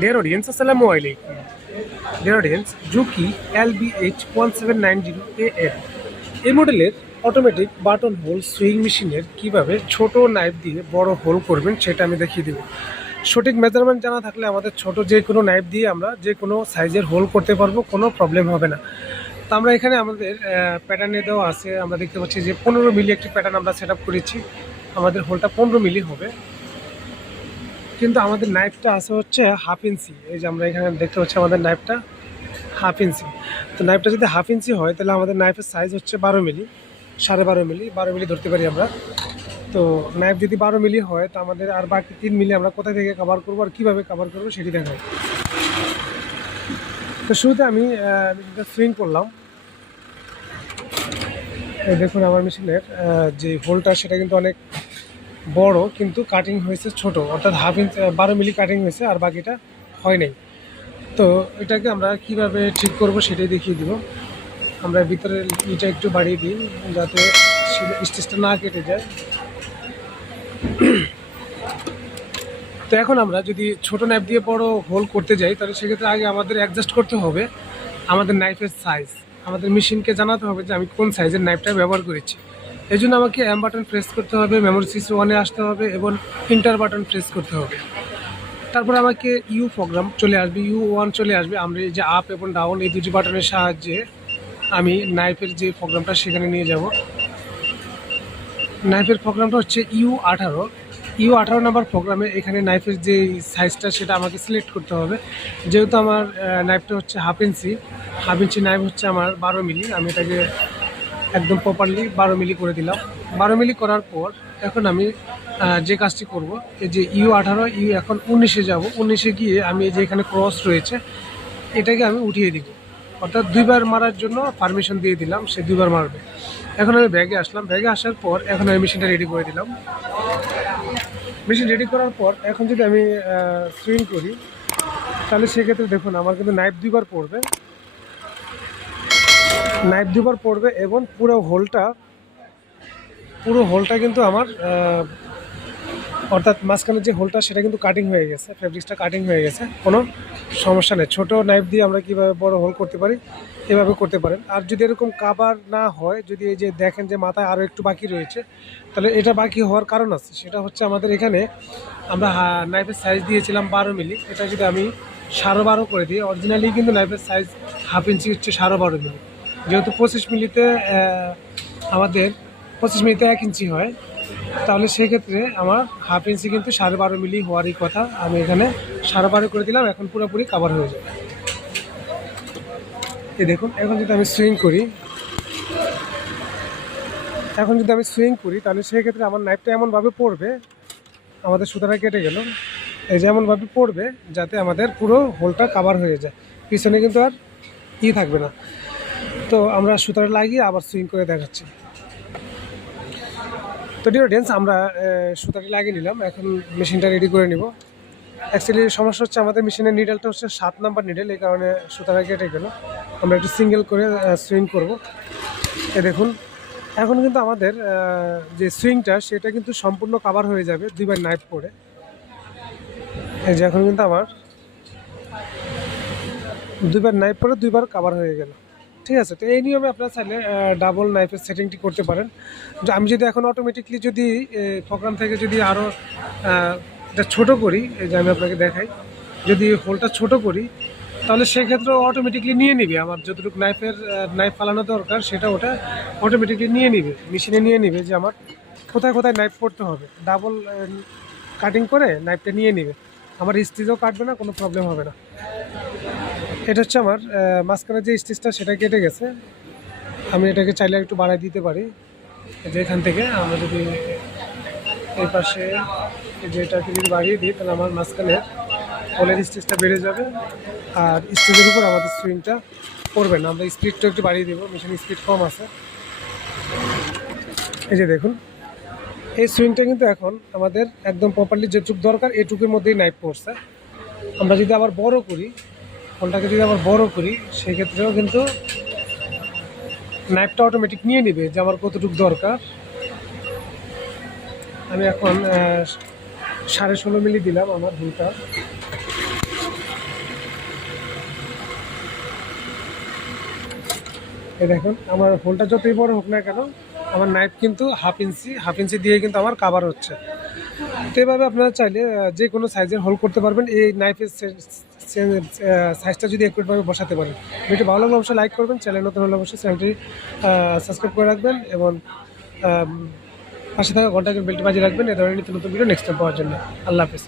Dear audience, Assalamu alaikum. Dear audience, এ এল এই মডেলের automatic button whole swing মেশিনের কীভাবে ছোট নাইফ দিয়ে বড় হোল করবেন সেটা আমি দেখিয়ে দেবো। সঠিক মেজারমেন্ট জানা থাকলে আমাদের ছোট যে কোনো নাইফ দিয়ে আমরা যে কোনো সাইজের হোল করতে পারব কোনো প্রবলেম হবে না। তো আমরা এখানে আমাদের প্যাটার্নে দেওয়া আছে আমরা দেখতে পাচ্ছি যে পনেরো মিলি একটি প্যাটার্ন আমরা সেট করেছি। আমাদের হোলটা পনেরো মিলি হবে। কিন্তু আমাদের নাইফটা আছে হচ্ছে হাফ ইঞ্চি এই যে আমরা এখানে দেখতে পাচ্ছি আমাদের নাইফটা হাফ ইঞ্চি তো নাইফটা যদি হাফ ইঞ্চি হয়, তাহলে আমাদের নাইফের সাইজ হচ্ছে বারো মিলি সাড়ে বারো মিলি বারো মিলি ধরতে পারি আমরা। তো নাইফ যদি বারো মিলি হয়, তো আমাদের আর বাকি তিন মিলি আমরা কোথা থেকে কভার করব আর কীভাবে কভার করব সেটি দেখাই। তো শুরুতে আমি মেশিনটা সুইং করলাম। দেখুন আমার মেশিনের যে হোলটা সেটা কিন্তু অনেক বড়, কিন্তু কাটিং হয়েছে ছোট। অর্থাৎ হাফ ইঞ্চ বারো মিলি কাটিং হয়েছে আর বাকিটা হয় নাই। তো এটাকে আমরা কীভাবে ঠিক করব সেটাই দেখিয়ে দিব। আমরা ভিতরে ইটা একটু বাড়িয়ে দিই, যাতে স্টেজটা না কেটে যায়। তো এখন আমরা যদি ছোট নাইফ দিয়ে বড় হোল করতে যাই, তাহলে সেক্ষেত্রে আগে আমাদের অ্যাডজাস্ট করতে হবে আমাদের নাইফের সাইজ আমাদের মেশিনকে জানাতে হবে যে আমি কোন সাইজের নাইফটা ব্যবহার করেছি। এই জন্য আমাকে এম বাটন প্রেস করতে হবে মেমোরি সিস ওয়ানে আসতে হবে এবং ইন্টার বাটন প্রেস করতে হবে। তারপর আমাকে ইউ প্রোগ্রাম চলে আসবে ইউ ওয়ান চলে আসবে। আমরা এই যে আপ এবং ডাউন এই দুটি বাটনের সাহায্যে আমি নাইফের যে প্রোগ্রামটা সেখানে নিয়ে যাব। নাইফের প্রোগ্রামটা হচ্ছে ইউ আঠারো। ইউ আঠারো নাম্বার প্রোগ্রামে এখানে নাইফের যে সাইজটা সেটা আমাকে সিলেক্ট করতে হবে। যেহেতু আমার নাইফটা হচ্ছে half inch half inch knife হচ্ছে আমার বারো মিলি, আমি এটাকে একদম প্রপারলি বারো মিলি করে দিলাম। বারো মিলি করার পর এখন আমি যে কাজটি করব, এই যে ইউ আঠারো, ইউ এখন উনিশে যাব। উনিশে গিয়ে আমি যে এখানে ক্রস রয়েছে, এটাকে আমি উঠিয়ে দিব। অর্থাৎ দুইবার মারার জন্য পারমিশন দিয়ে দিলাম, সে দুইবার মারবে। এখন আমি ব্যাগে আসলাম। ব্যাগে আসার পর এখন আমি মেশিনটা রেডি করে দিলাম। মেশিন রেডি করার পর এখন যদি আমি সুইং করি, তাহলে সেক্ষেত্রে দেখুন, আমার কিন্তু নাইফ দুইবার পড়বে। নাইফ দুবার পড়বে এবং পুরো হোলটা পুরো হোলটা কিন্তু আমার অর্থাৎ মাঝখানে যে হোলটা সেটা কিন্তু কাটিং হয়ে গেছে ফেব্রিক্সটা কাটিং হয়ে গেছে, কোনো সমস্যা নেই। ছোটো নাইফ দিয়ে আমরা কীভাবে বড় হোল করতে পারি, এভাবে করতে পারেন। আর যদি এরকম কাবার না হয়, যদি এই যে দেখেন যে মাথায় আরও একটু বাকি রয়েছে, তাহলে এটা বাকি হওয়ার কারণ আছে। সেটা হচ্ছে আমাদের এখানে আমরা নাইফের সাইজ দিয়েছিলাম বারো মিলি। এটা যদি আমি সাড়ে বারো করে দিই অরিজিনালি কিন্তু নাইফের সাইজ হাফ ইঞ্চি হচ্ছে সাড়ে বারো মিলি। যেহেতু পঁচিশ আহ, আমাদের পঁচিশ মিলিতে এক ইঞ্চি হয় তাহলে সেক্ষেত্রে আমার হাফ ইঞ্চি কিন্তু সাড়ে বারো মিলি হওয়ারই কথা। আমি এখানে সাড়ে বারো করে দিলাম এখন পুরোপুরি কাভার হয়ে যাবে। এই দেখুন এখন যদি আমি সুইং করি এখন যদি আমি সুইং করি তাহলে সেক্ষেত্রে আমার নাইফটা এমনভাবে পড়বে আমাদের সুতাটা কেটে গেল। এই যে এমনভাবে পড়বে যাতে আমাদের পুরো হোলটা কাভার হয়ে যায়। পিছনে কিন্তু আর ই থাকবে না। তো আমরা সুতাটা লাগিয়ে আবার সুইং করে দেখাচ্ছি। তো ডিও ডেন্স আমরা সুতাটা লাগিয়ে নিলাম। এখন মেশিনটা রেডি করে নিব। অ্যাকচুয়ালি সমস্যা হচ্ছে আমাদের মেশিনের নিডেলটা হচ্ছে সাত নাম্বার নিডেল এই কারণে সুতাটা কেটে গেল। আমরা একটু সিঙ্গেল করে সুইং করব। এ, দেখুন, এখন কিন্তু আমাদের যে সুইংটা সেটা কিন্তু সম্পূর্ণ কাভার হয়ে যাবে দুইবার নাইফ পরে এই যে এখন কিন্তু আমার দুইবার নাইফ পরে দুইবার কাভার হয়ে গেল। ঠিক আছে, তো এই নিয়মে আপনারা চাইলে ডাবল নাইফের সেটিংটি করতে পারেন। আমি যদি এখন অটোমেটিকলি যদি প্রোগ্রাম থেকে যদি আরও এটা ছোটো করি, এই যে আমি আপনাকে দেখাই, যদি হোলটা ছোট করি, তাহলে সেক্ষেত্রে অটোমেটিকলি নিয়ে নিবে। আমার যতটুকু নাইফের নাইফ ফালানো দরকার, সেটা ওটা অটোমেটিকলি নিয়ে নিবে মেশিনে নিয়ে নিবে যে আমার কোথায় কোথায় নাইফ পড়তে হবে। ডাবল কাটিং করে নাইফটা নিয়ে নিবে। আমার স্টিচও কাটবে না, কোনো প্রবলেম হবে না। এটা হচ্ছে আমার মাঝখানে যে স্টিচটা সেটা কেটে গেছে। আমি এটাকে চাইলে একটু বাড়াই দিতে পারি। যে এখান থেকে আমরা যদি এই পাশে এই যে যদি বাড়িয়ে দিই, তাহলে আমার মাঝখানে হোলের স্টিচটা বেড়ে যাবে। আর স্টেজের উপর আমাদের সুইংটা পড়বে না। আমরা স্পিডটা একটু বাড়িয়ে দেবো মেশিন স্পিড কম আছে। এই যে দেখুন, এই সুইংটা কিন্তু এখন আমাদের একদম প্রপারলি যেটুক দরকার, এটুকুর মধ্যেই নাইফ পড়ছে। আমরা যদি আবার বড় করি ফলটাকে যদি আবার বড় করি, সেক্ষেত্রেও কিন্তু নাইফটা অটোমেটিক নিয়ে নিবে যে আমার কতটুকু দরকার। আমি এখন সাড়ে ষোলো মিলি দিলাম আমার দুটা এ দেখুন, আমার হোলটা যতই বড় হোক না কেন, আমার নাইফ কিন্তু হাফ ইঞ্চি হাফ ইঞ্চি দিয়ে কিন্তু আমার কাভার হচ্ছে। তো এভাবে আপনারা চাইলে যে কোনো সাইজের হোল্ড করতে পারবেন। এই নাইফের সাইজটা যদি একটুভাবে বসাতে পারেন। ভিডিও ভালো লাগলে অবশ্যই লাইক করবেন চ্যানেল নতুন হলে অবশ্যই চ্যানেলটি সাবস্ক্রাইব করে রাখবেন এবং পাশে থাকা ঘণ্টা বেলটি বাজিয়ে রাখবেন। এ ধরনের নতুন ভিডিও নেক্সট টাইম পাওয়ার জন্য। আল্লাহ হাফিজ।